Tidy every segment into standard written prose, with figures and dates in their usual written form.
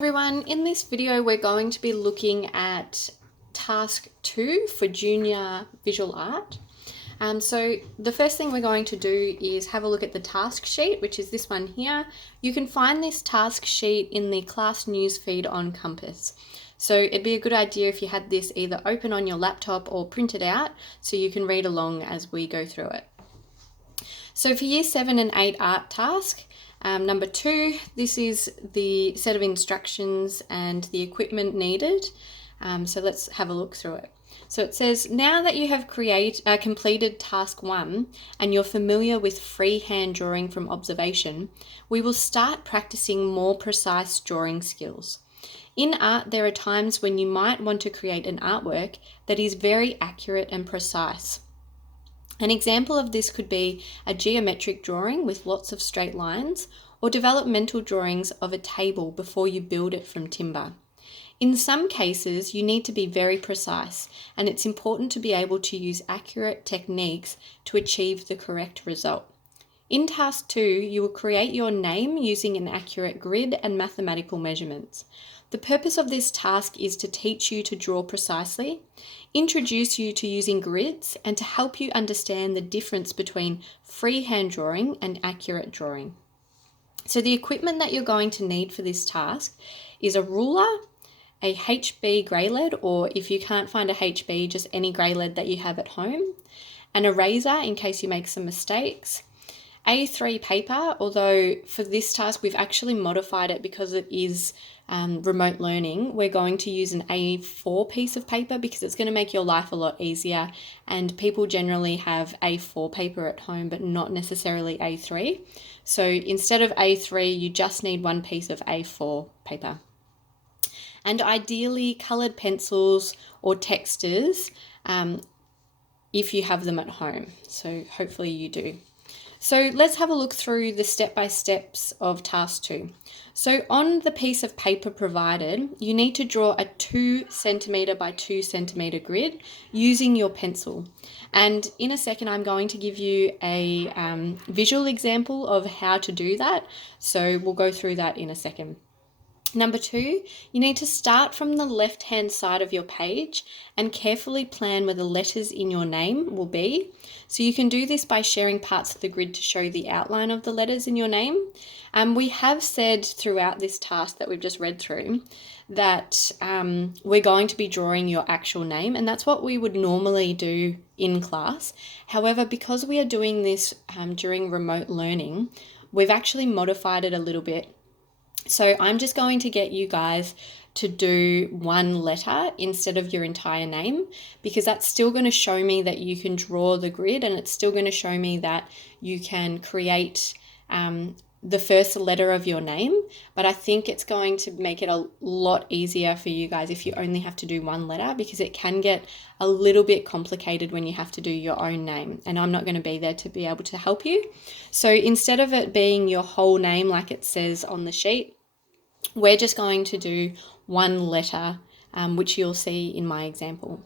Everyone, in this video we're going to be looking at task 2 for junior visual art. So the first thing we're going to do is have a look at the task sheet, which is this one here. You can find this task sheet in the class newsfeed on Compass. So it'd be a good idea if you had this either open on your laptop or printed out so you can read along as we go through it. So for year 7 and 8 art task, number 2, this is the set of instructions and the equipment needed. So let's have a look through it. So it says, now that you have completed task 1 and you're familiar with freehand drawing from observation, we will start practicing more precise drawing skills. In art, there are times when you might want to create an artwork that is very accurate and precise. An example of this could be a geometric drawing with lots of straight lines, or developmental drawings of a table before you build it from timber. In some cases, you need to be very precise, and it's important to be able to use accurate techniques to achieve the correct result. In task 2, you will create your name using an accurate grid and mathematical measurements. The purpose of this task is to teach you to draw precisely, introduce you to using grids, and to help you understand the difference between freehand drawing and accurate drawing. So the equipment that you're going to need for this task is a ruler, a HB grey lead, or if you can't find a HB, just any grey lead that you have at home, an eraser in case you make some mistakes, A3 paper, although for this task we've actually modified it because it is remote learning. We're going to use an A4 piece of paper because it's going to make your life a lot easier, and people generally have A4 paper at home but not necessarily A3. So instead of A3 you just need one piece of A4 paper. And ideally coloured pencils or textures if you have them at home. So hopefully you do. So let's have a look through the step-by-steps of task 2. So on the piece of paper provided, you need to draw a 2 centimetre by 2 centimetre grid using your pencil. And in a second, I'm going to give you a visual example of how to do that. So we'll go through that in a second. Number 2, you need to start from the left-hand side of your page and carefully plan where the letters in your name will be. So you can do this by sharing parts of the grid to show the outline of the letters in your name. We have said throughout this task that we've just read through that we're going to be drawing your actual name, and that's what we would normally do in class. However, because we are doing this during remote learning, we've actually modified it a little bit. So I'm just going to get you guys to do one letter instead of your entire name, because that's still going to show me that you can draw the grid, and it's still going to show me that you can create the first letter of your name. But I think it's going to make it a lot easier for you guys if you only have to do one letter, because it can get a little bit complicated when you have to do your own name, and I'm not going to be there to be able to help you. So instead of it being your whole name like it says on the sheet, we're just going to do one letter, which you'll see in my example.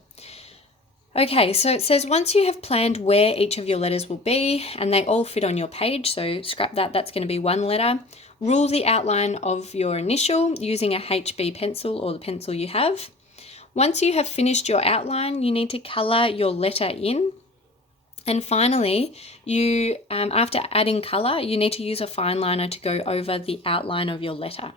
Okay, so it says once you have planned where each of your letters will be and they all fit on your page, so scrap that, that's going to be one letter. Rule the outline of your initial using a HB pencil or the pencil you have. Once you have finished your outline, you need to colour your letter in. And finally, you after adding colour, you need to use a fine liner to go over the outline of your letter.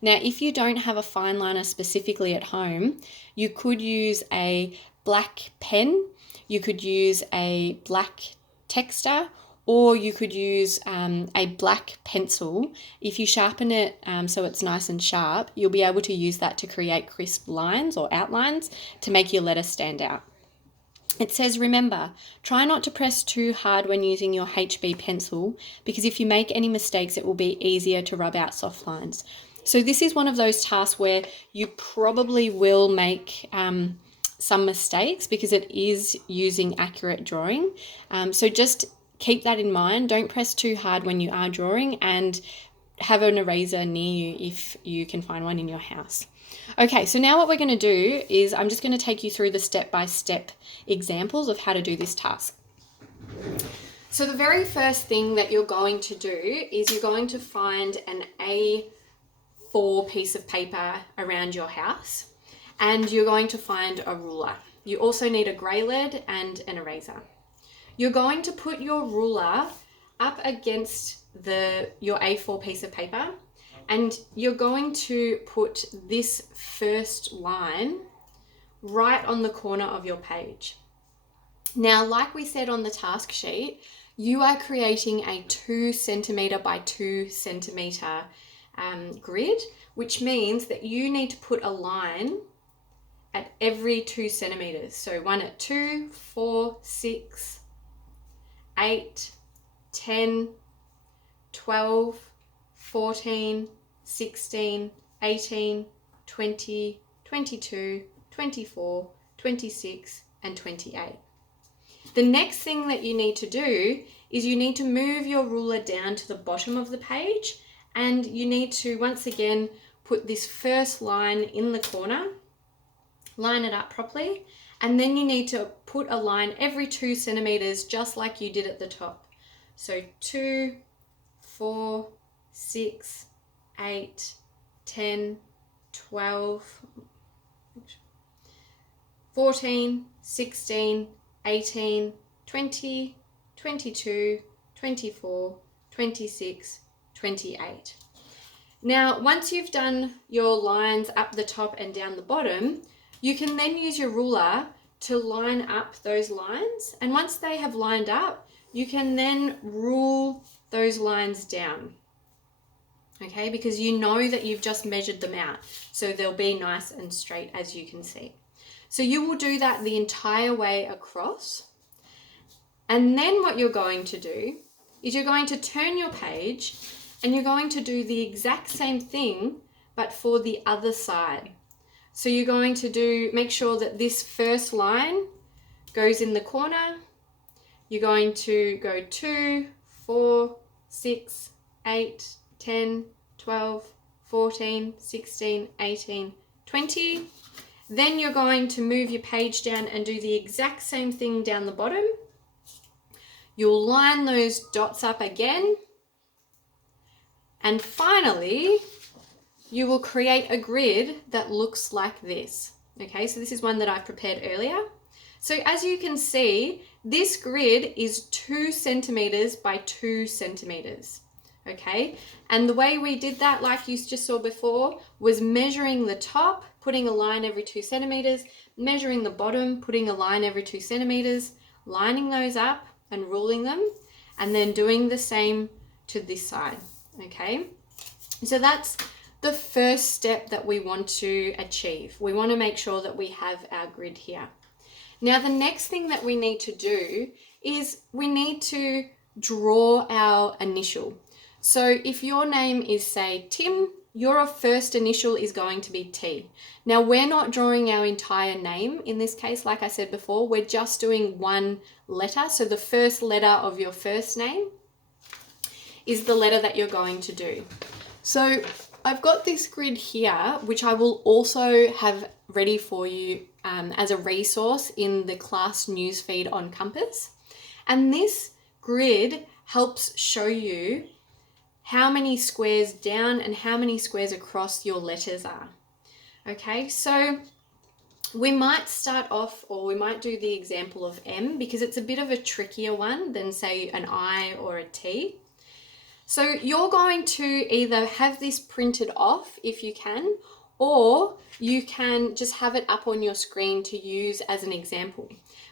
Now, if you don't have a fine liner specifically at home, you could use a black pen, you could use a black texter, or you could use a black pencil. If you sharpen it so it's nice and sharp, you'll be able to use that to create crisp lines or outlines to make your letter stand out. It says, remember, try not to press too hard when using your HB pencil, because if you make any mistakes, it will be easier to rub out soft lines. So this is one of those tasks where you probably will make some mistakes because it is using accurate drawing. So just keep that in mind. Don't press too hard when you are drawing, and have an eraser near you if you can find one in your house. Okay, so now what we're going to do is I'm just going to take you through the step-by-step examples of how to do this task. So the very first thing that you're going to do is you're going to find an A A4 piece of paper around your house, and you're going to find a ruler. You also need a grey lead and an eraser. You're going to put your ruler up against your A4 piece of paper, and you're going to put this first line right on the corner of your page. Now, like we said on the task sheet, you are creating a 2 centimeter by 2 centimeter grid, which means that you need to put a line at every 2 centimeters. So one at 2, 4, 6, 8, 10, 12, 14, 16, 18, 20, 22, 24, 26, and 28. The next thing that you need to do is you need to move your ruler down to the bottom of the page, and you need to once again put this first line in the corner, line it up properly, and then you need to put a line every 2 centimeters just like you did at the top. So 2, 4, 6, 8, 10, 12, 14, 16, 18, 20, 22, 24, 26, 28. Now, once you've done your lines up the top and down the bottom, you can then use your ruler to line up those lines. And once they have lined up, you can then rule those lines down. Okay, because you know that you've just measured them out. So they'll be nice and straight, as you can see. So you will do that the entire way across. And then what you're going to do is you're going to turn your page and you're going to do the exact same thing, but for the other side. So you're going to make sure that this first line goes in the corner. You're going to go 2, 4, 6, 8, 10, 12, 14, 16, 18, 20. Then you're going to move your page down and do the exact same thing down the bottom. You'll line those dots up again. And finally, you will create a grid that looks like this. Okay, so this is one that I've prepared earlier. So as you can see, this grid is 2 centimeters by 2 centimeters. Okay, and the way we did that, like you just saw before, was measuring the top, putting a line every 2 centimeters, measuring the bottom, putting a line every 2 centimeters, lining those up and ruling them, and then doing the same to this side. Okay, so that's the first step that we want to achieve. We want to make sure that we have our grid here. Now, the next thing that we need to do is we need to draw our initial. So if your name is, say, Tim, your first initial is going to be T. Now, we're not drawing our entire name in this case, like I said before, we're just doing one letter. So the first letter of your first name is the letter that you're going to do. So I've got this grid here, which I will also have ready for you as a resource in the class newsfeed on Compass. And this grid helps show you how many squares down and how many squares across your letters are. Okay, so we might start off, or we might do the example of M because it's a bit of a trickier one than, say, an I or a T. So you're going to either have this printed off if you can, or you can just have it up on your screen to use as an example.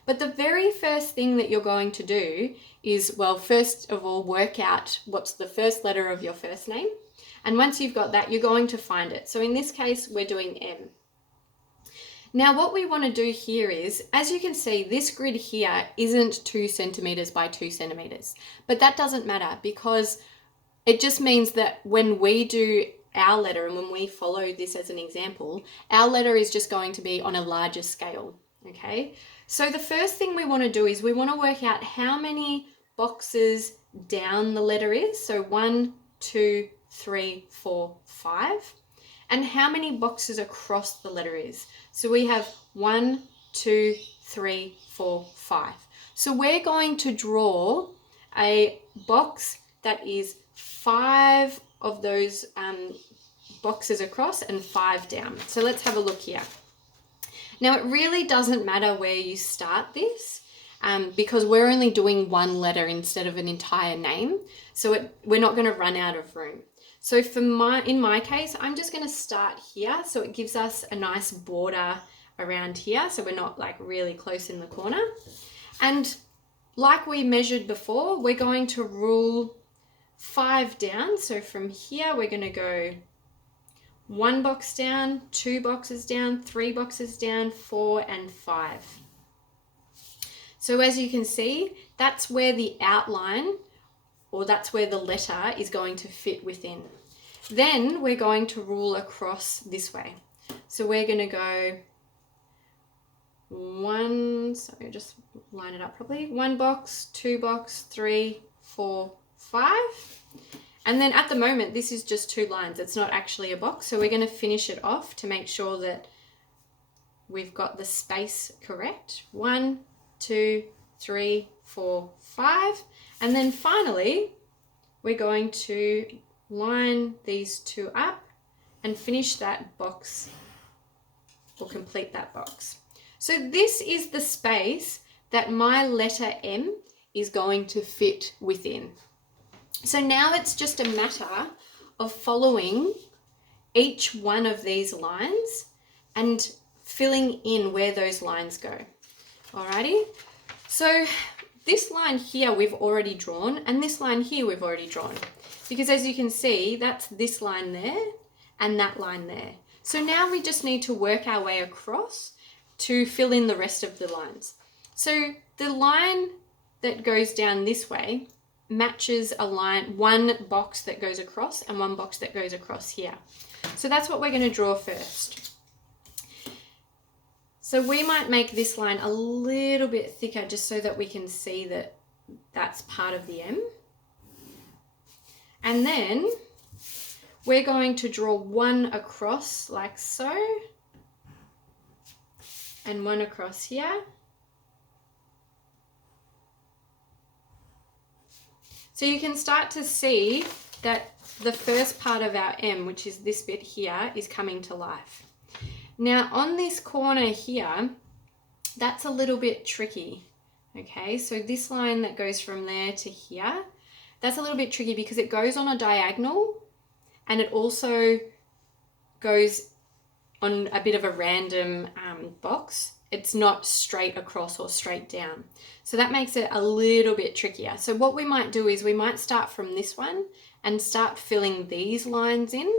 But the very first thing that you're going to do is, well, first of all, work out what's the first letter of your first name. And once you've got that, you're going to find it. So in this case, we're doing M. Now, what we want to do here is, as you can see, this grid here isn't 2 centimeters by 2 centimeters, but that doesn't matter because it just means that when we do our letter and when we follow this as an example, our letter is just going to be on a larger scale, okay? So the first thing we want to do is we want to work out how many boxes down the letter is. So 1, 2, 3, 4, 5. And how many boxes across the letter is. So we have 1, 2, 3, 4, 5. So we're going to draw a box that is 5 of those boxes across and 5 down. So let's have a look here. Now it really doesn't matter where you start this because we're only doing one letter instead of an entire name. So we're not going to run out of room. So in my case, I'm just going to start here. So it gives us a nice border around here. So we're not like really close in the corner. And like we measured before, we're going to rule 5 down. So from here, we're going to go 1 box down, 2 boxes down, 3 boxes down, 4 and 5. So as you can see, that's where the outline, or that's where the letter is going to fit within. Then we're going to rule across this way. So we're going to go 1, sorry, just line it up properly. 1 box, 2 box, 3, 4, 5. And then at the moment, this is just 2 lines. It's not actually a box. So we're going to finish it off to make sure that we've got the space correct. 1, 2, 3, 4, 5. And then finally, we're going to line these 2 up and finish that box or complete that box. So this is the space that my letter M is going to fit within. So now it's just a matter of following each one of these lines and filling in where those lines go. Alrighty, so this line here we've already drawn and this line here we've already drawn because as you can see, that's this line there and that line there. So now we just need to work our way across to fill in the rest of the lines. So the line that goes down this way matches a line, 1 box that goes across and 1 box that goes across here. So that's what we're going to draw first. So we might make this line a little bit thicker just so that we can see that that's part of the M. And then we're going to draw 1 across like so and 1 across here. So you can start to see that the first part of our M, which is this bit here, is coming to life. Now on this corner here, that's a little bit tricky. Okay, so this line that goes from there to here, that's a little bit tricky because it goes on a diagonal and it also goes on a bit of a random box. It's not straight across or straight down. So that makes it a little bit trickier. So what we might do is we might start from this one and start filling these lines in,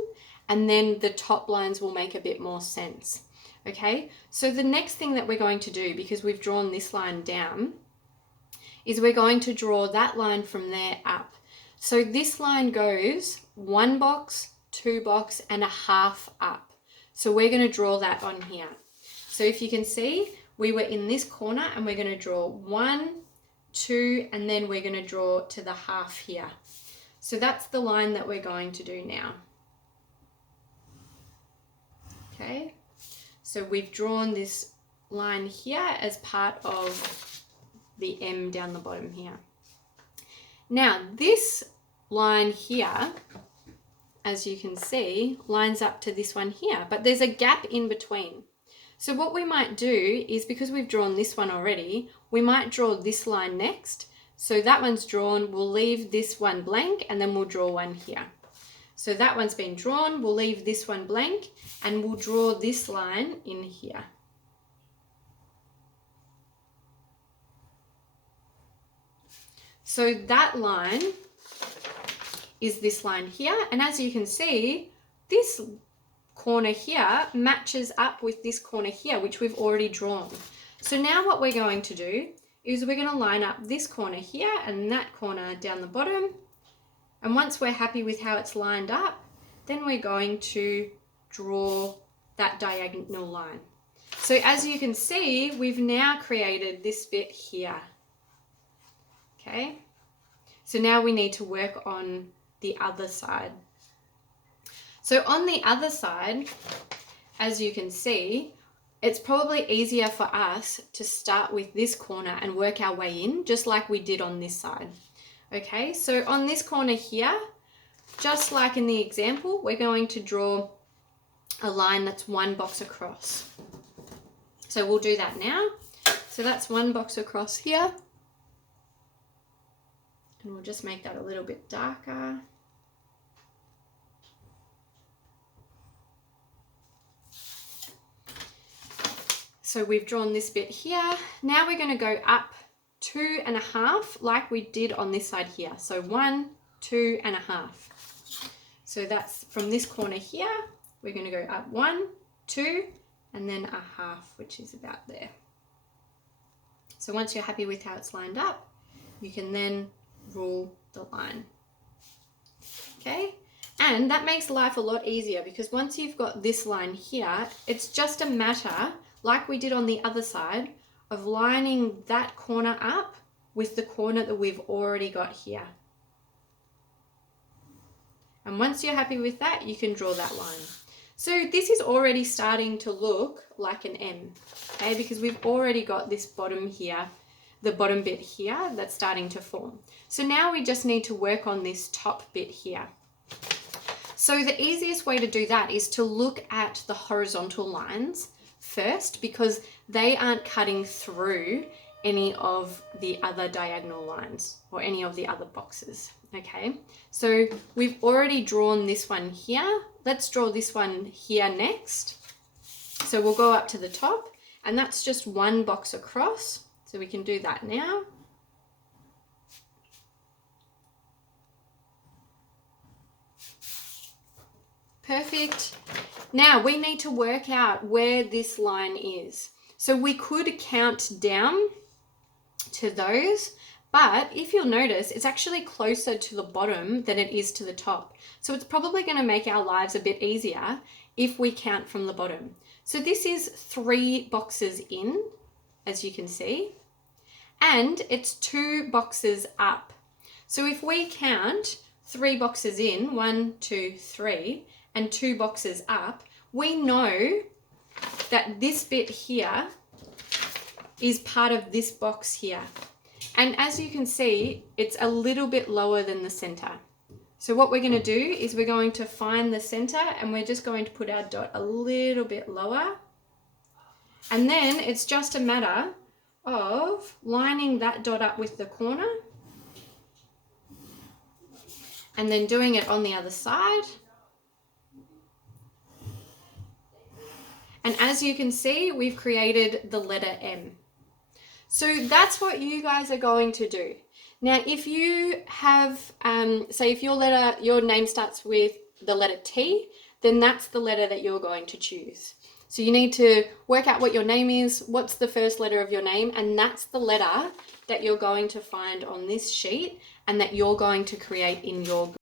and then the top lines will make a bit more sense. Okay, so the next thing that we're going to do, because we've drawn this line down, is we're going to draw that line from there up. So this line goes 1 box, 2 box and a half up. So we're going to draw that on here. So if you can see, we were in this corner and we're going to draw 1, 2, and then we're going to draw to the half here. So that's the line that we're going to do now. Okay, so we've drawn this line here as part of the M down the bottom here. Now this line here, as you can see, lines up to this one here, but there's a gap in between. So what we might do is, because we've drawn this one already, we might draw this line next. So that one's drawn, we'll leave this one blank and then we'll draw one here. So that one's been drawn, we'll leave this one blank and we'll draw this line in here. So that line is this line here, and as you can see, this corner here matches up with this corner here, which we've already drawn. So now what we're going to do is we're going to line up this corner here and that corner down the bottom, and once we're happy with how it's lined up, then we're going to draw that diagonal line. So as you can see, we've now created this bit here. Okay, so now we need to work on the other side. So on the other side, as you can see, it's probably easier for us to start with this corner and work our way in, just like we did on this side. Okay, so on this corner here, just like in the example, we're going to draw a line that's 1 box across. So we'll do that now. So that's 1 box across here. And we'll just make that a little bit darker. So we've drawn this bit here. Now we're going to go up 2.5 like we did on this side here. So 1, 2.5. So that's from this corner here. We're going to go up 1, 2, and then 1/2, which is about there. So once you're happy with how it's lined up, you can then rule the line. Okay, and that makes life a lot easier because once you've got this line here, it's just a matter, like we did on the other side, of lining that corner up with the corner that we've already got here. And once you're happy with that, you can draw that line. So this is already starting to look like an M, okay, because we've already got this bottom here, the bottom bit here that's starting to form. So now we just need to work on this top bit here. So the easiest way to do that is to look at the horizontal lines first, because they aren't cutting through any of the other diagonal lines or any of the other boxes. Okay, so we've already drawn this one here. Let's draw this one here next. So we'll go up to the top, and that's just 1 box across. So we can do that now. Perfect. Now we need to work out where this line is. So we could count down to those, but if you'll notice, it's actually closer to the bottom than it is to the top. So it's probably going to make our lives a bit easier if we count from the bottom. So this is 3 boxes in, as you can see, and it's 2 boxes up. So if we count 3 boxes in, 1, 2, 3, and 2 boxes up, we know that this bit here is part of this box here. And as you can see, it's a little bit lower than the center. So what we're going to do is we're going to find the center, and we're just going to put our dot a little bit lower. And then it's just a matter of lining that dot up with the corner and then doing it on the other side. And as you can see, we've created the letter M. So that's what you guys are going to do. Now, if you have, say if your name starts with the letter T, then that's the letter that you're going to choose. So you need to work out what your name is, what's the first letter of your name, and that's the letter that you're going to find on this sheet and that you're going to create in your